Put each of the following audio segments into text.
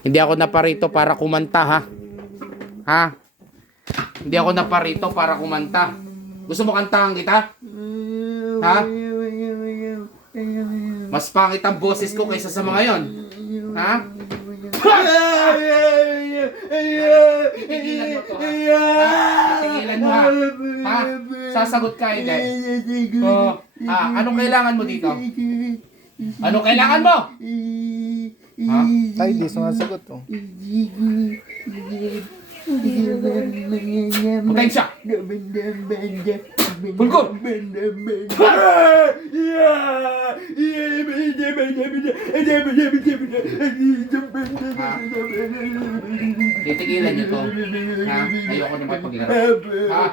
Hindi ako naparito para kumanta, ha? Ha? Hindi ako naparito para kumanta. Gusto mo kantahan kita? Ha? Mas pangit ang boses ko kaysa sa mga yon. Ha? Tigilan mo to, ha? Tigilan mo, ha? Ha? Sasagot ka, hindi? Oh. Anong kailangan mo dito? Anong kailangan mo? Ha? Tay, di sumasagot oh. Potensya! Bulgor! Titigilan niyo to. Ha? Ayoko na mapaglaro. Ha?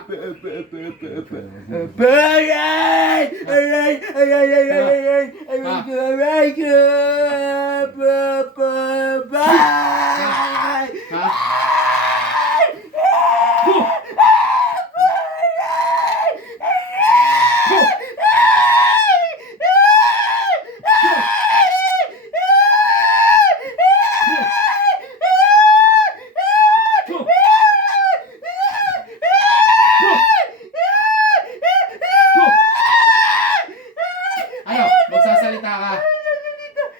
Ano? Magsasalita ka.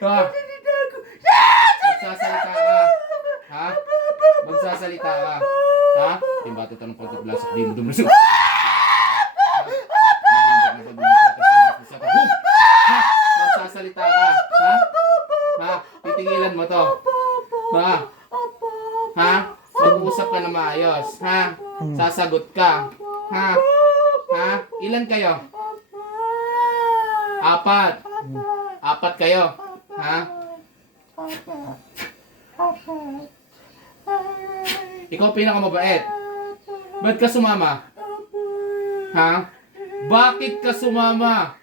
Ha? Magsasalita ka. Ha? Magsasalita ka. Ha? Timba ito ng pagkablasak din. Dumrasok. Magsasalita ka. Ha? Ha? Titingilan mo to. Ha? Ha? Mag-uusap ka na maayos. Ha? Sasagot ka. Ha? Ha? Ilan kayo? Apat. Apat kayo. Ha? Ikaw pinakamabait. Ba't ka sumama? Ha? Bakit ka sumama?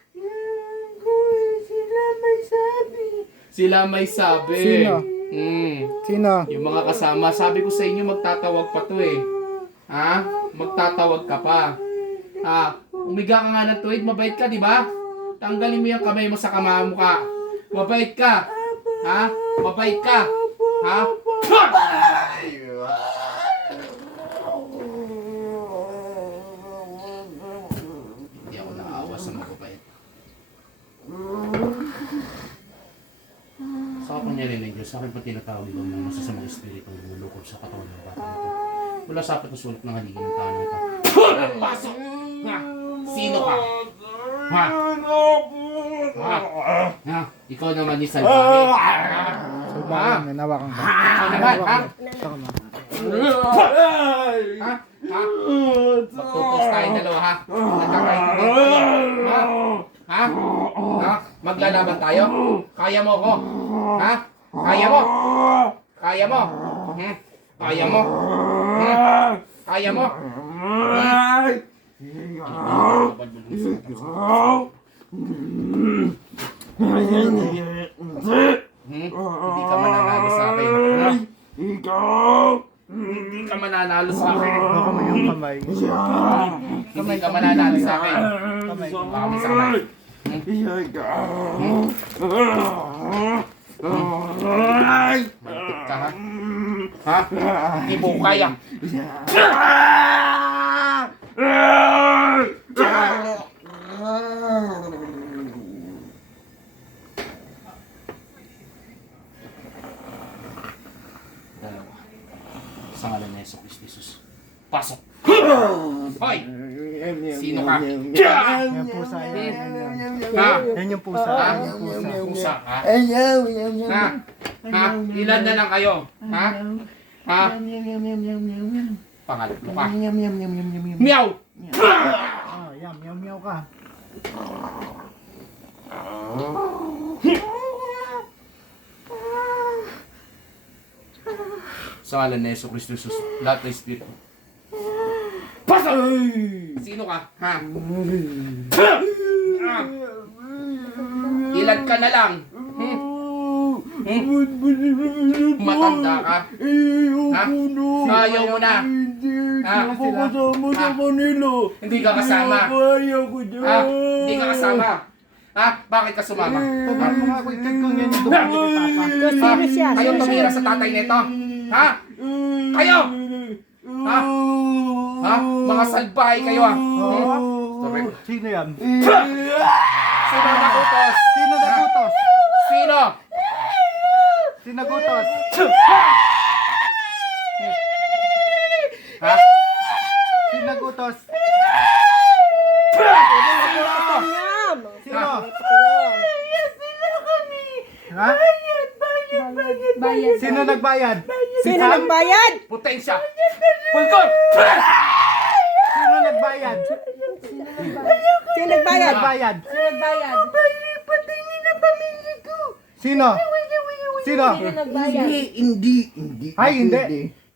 Sila may sabi. Sino? Sino? Yung mga kasama. Sabi ko sa inyo magtatawag pa to eh. Ha? Magtatawag ka pa. Ha? Umiga ka nga ng tuwid. Mabait ka, di ba? Tanggalin mo yung kamay mo sa mukha. Mabait ka. Ha? Mabait ka. Ha? Hindi ako naawa sa mababait. Sa akin niya rin Diyos, sa akin pa tinatawag ito ng masasamang espiritu ng lulukod sa katawan ng bata ito. Wala sapat na sulat ng haligi ng tao ito. Pasok! Ha? Sino ka? Ha? Ha? Ha? Ikaw naman ni Salvaje. Salbahan, may nawakan ka. Ikaw naman, ha? Saka mo. Ha? Ha? Magtutos tayong dalawa, ha? Nagkakaintindihan tayo. Ha? Ha? Ha? Maglalaban tayo? Kaya mo ako? Ha? Kaya mo? Kaya mo? Hmm? Kaya mo? Hmm? Kaya mo? Hindi ka mananalo sa akin. Ha? Hindi ka mananalo sa akin. Baka mo yung kamay. Hindi ka mananalo sa akin. Kamay. Baka may sa kamay. Mantik ka, ha? Ha? Hindi mo kaya. Sa ngalan ni Jesus. Pasok! Hoy! Sino ka? Yan pusa, yan. Ha? Yan yung pusa. Ha? Yan yung pusa. Pusa, ha? Ha? Ha? Ilan na lang kayo? Ha? Ha? Pangatlo ka. Meow! Ah, yan, meow ka. Sa ngalan ni Jesus, lahat ng espiritu. Pasok! Sino ka? Ha? Ha? Ilan ka na lang? Matanda ka? Ha? Ayaw mo na? Ha? Kasama sa kanila. Hindi ka kasama? Ha? Hindi ka kasama? Ha? Bakit ka sumama? Sabihin mo nga kung yan yung dumali kay Papa. Ha? Kayo tumira sa tatay nito? Ha? Kayo! Ha? Ha? Mga salbahay kayo ah. Sorry. Sino yan? Sino nagutos? Sino nagutos? Sino? Sino nagutos? Ha? Sino nagutos? Sino? Ha? Bayad. Sino nagbayad? Sino nagbayad? Potensya! Pulkon! Sino nagbayad? Sino nagbayad? Nagbayad? Sino nagbayad? Sino? Sino? Sino nagbayad? Hindi. Ay, hindi.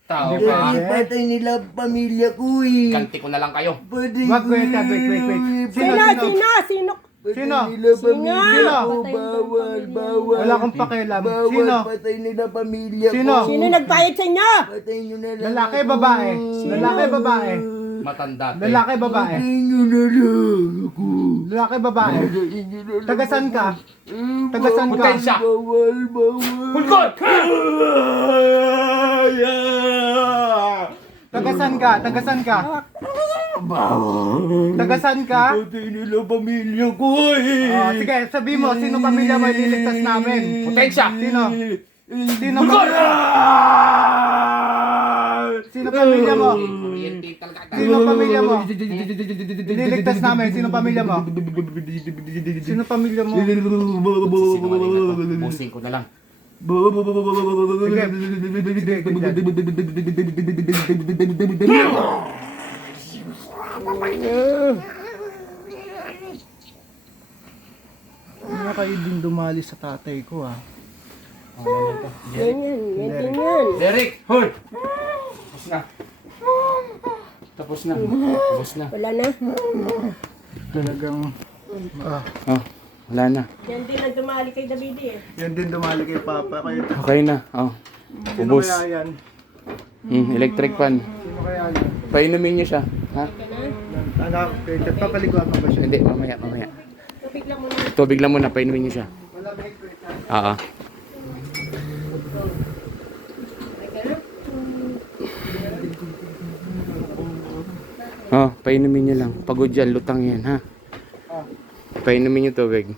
Tao Hindi ka. pwede. Patay nila ang pamilya ko eh. Ganti ko na lang kayo. Pwede. Wag, wait. Sino? Sino? Sino? Patay nila pamilya Sino? ko. Bawal. Wala akong pakialam. Bawal. Sino? Patay nila pamilya Sino? ko. Sino nagbayad sa inyo? Patay nyo na lang. Lalaki, babae? Lalaki, babae? Matanda. Lalaki, babae? Patay nyo na lang ako. Lalaki, babae? Patay nyo na lang. Tagasan ka? Tagasan ka? Potensya! Bawal. Pulkon! Tagasan ka? Tagasan ka? Bawal. Tagasan ka? Patay nila pamilya ko eh. Oh, sige, sabi mo, sino pamilya mo ililigtas namin? Potensya! Sino? Sino Pulkon! Sino pamilya mo? Kuryente talaga. Sino pamilya mo? Ililigtas namin, sino pamilya mo? Sino pamilya mo? Busing ko na lang. Sige, sige, ganyan. Ano kayo din dumali sa tatay ko ah? Ganyan. Derek! Hoy! Tapos na. Tapos na. Tapos na. Wala na. Talagang Oh, wala na. Yan din ang dumali kay David eh. yan din dumali kay Papa. Kayo, Okay na. Oh. sino Ubus. kaya yan? Electric fan. Sino kaya yan? Painumin niyo siya. Ha? Anak, papaliguan ka ba siya? Hindi, mamaya. Tubig lang muna. Tubig lang muna, painumin niyo siya. Oo. Oh, painumin niyo lang. Pagod yan, lutang yan, ha? Painumin niyo tubig.